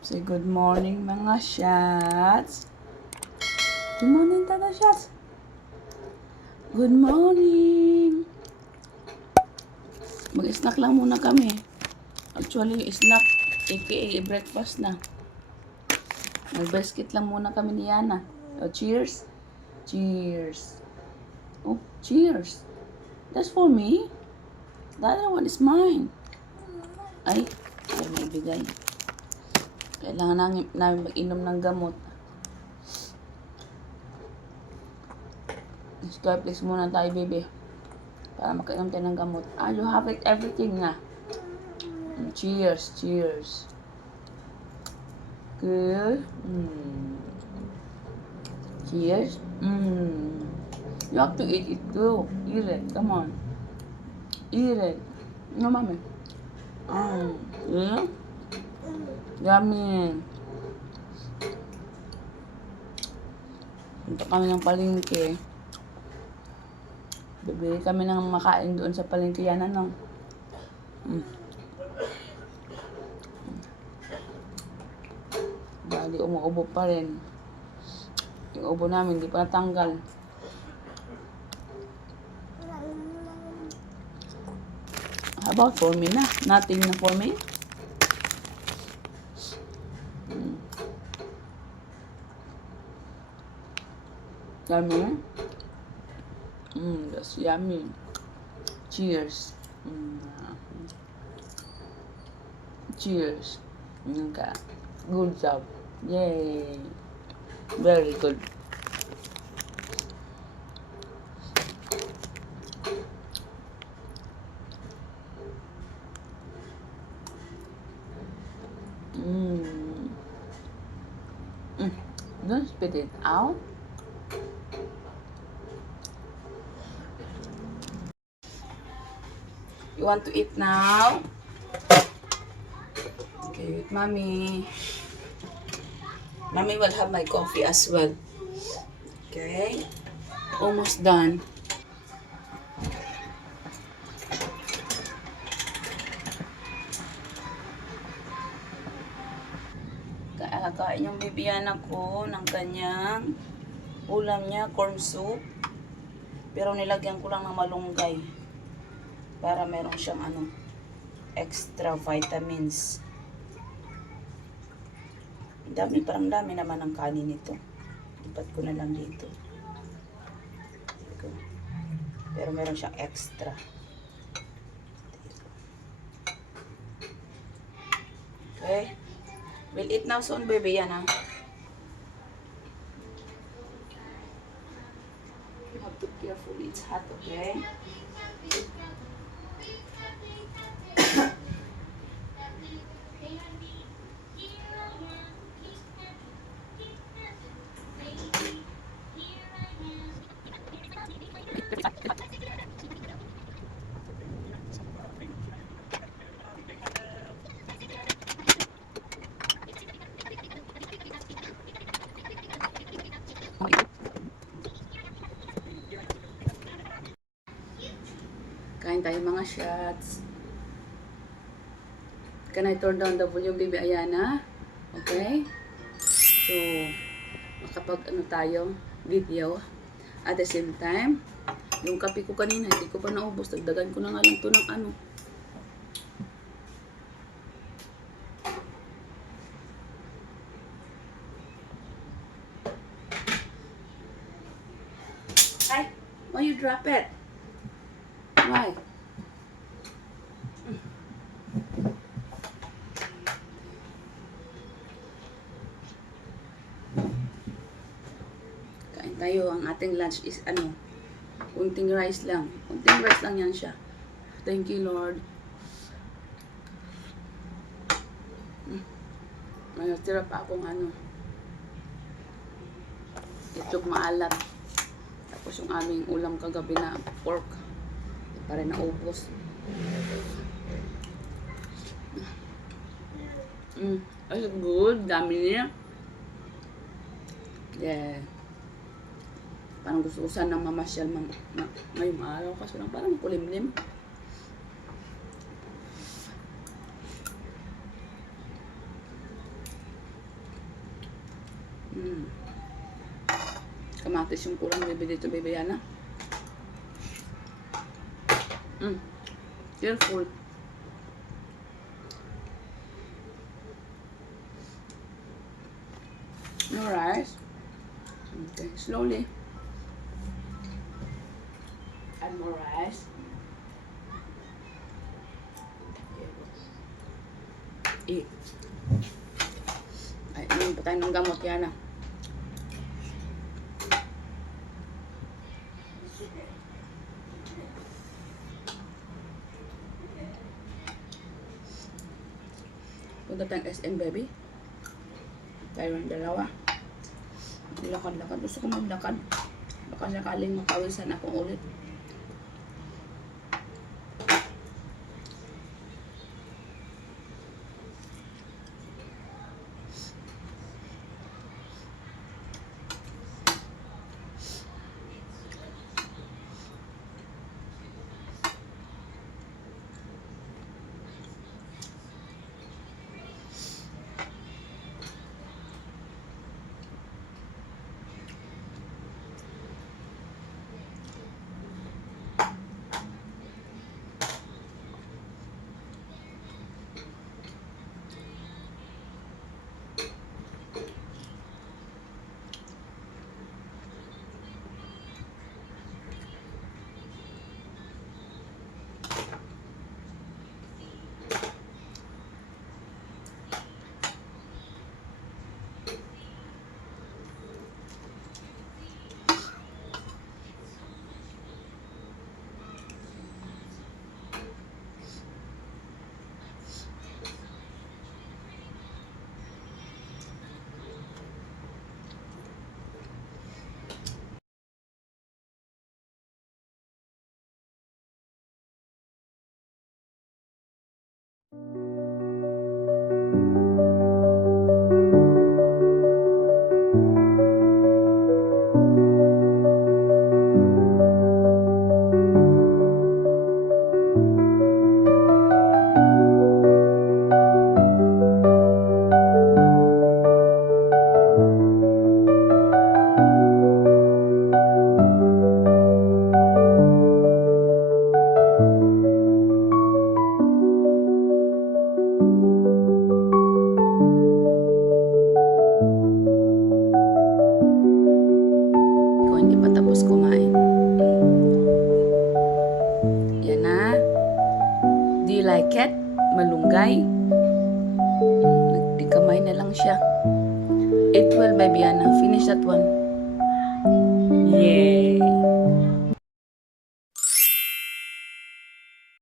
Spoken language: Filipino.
Say good morning mga shots. Good morning Tata Shots. Good morning. Mag-snack lang muna kami. Actually, snack aka breakfast na. Mag-biscuit lang muna kami ni Yana. Oh, cheers. Cheers. Oh, cheers. That's for me. The other one is mine. Ay, may bigay. Kailangan namin mag-inom ng gamot. Skyflix muna tayo, baby. Para makainom tayo ng gamot. You have it everything na. Cheers, cheers. Good. Cheers. You have to eat it too. Eat it. Come on. Eat it. No, mommy. Yeah? Yummy. Punta kami ng palengke. Bibili kami ng makain doon sa palengke yan, ano? Bali, umuubo pa rin. Yung ubo namin, hindi pa natanggal. How about for me na? Nothing na for me? Yummy? That's yummy. Cheers. Cheers. Okay. Good job. Yay. Very good. Don't spit it out. You want to eat now? Okay, with mommy. Mommy will have my coffee as well. Okay? Almost done. Kain yung bibiyan ako ng kanyang ulam niya, corn soup. Pero nilagyan ko lang ng malunggay. Para meron siyang extra vitamins. Parang dami naman ang kanin nito. Lipat ko na lang dito. Pero meron siyang extra. Okay. We'll eat now soon, baby. Yan, ha? You have to be careful. It's hot, okay? Kain tayo mga shots. Can I turn down the volume, baby Ayana? Okay? So, makapag tayo, video. At the same time, yung kape ko kanina, hindi ko pa naubos. Dagdagan ko na nga lang to ng Hi! Why you drop it? Why? Kain tayo. Ang ating lunch is kunting rice lang. Kunting rice lang yan siya. Thank you, Lord. May tira pa akong itlog maalat. Tapos yung aming ulam kagabi na pork. Hindi pa rin naubos. It's good. Dami niya. Yeah. Parang gusto ko sana mamasyal ngayong araw kasi lang parang kulimlim. Kamatis yung kurang bibili dito, Baby Yana. Careful. No rice. Okay, slowly. Add more rice. Eat. Ay, inom pa tayo ng gamot, Yana. Punta tayong SM, baby. Tayo ng dalawa. Lakad-lakad. Gusto ko maglakad. Baka sakaling makawisan ako ulit. Hindi pa tapos kumain. Yan na. Do you like it? Malunggay? Nagtikamay na lang siya. Eat well, baby Yana. Finish that one. Yay!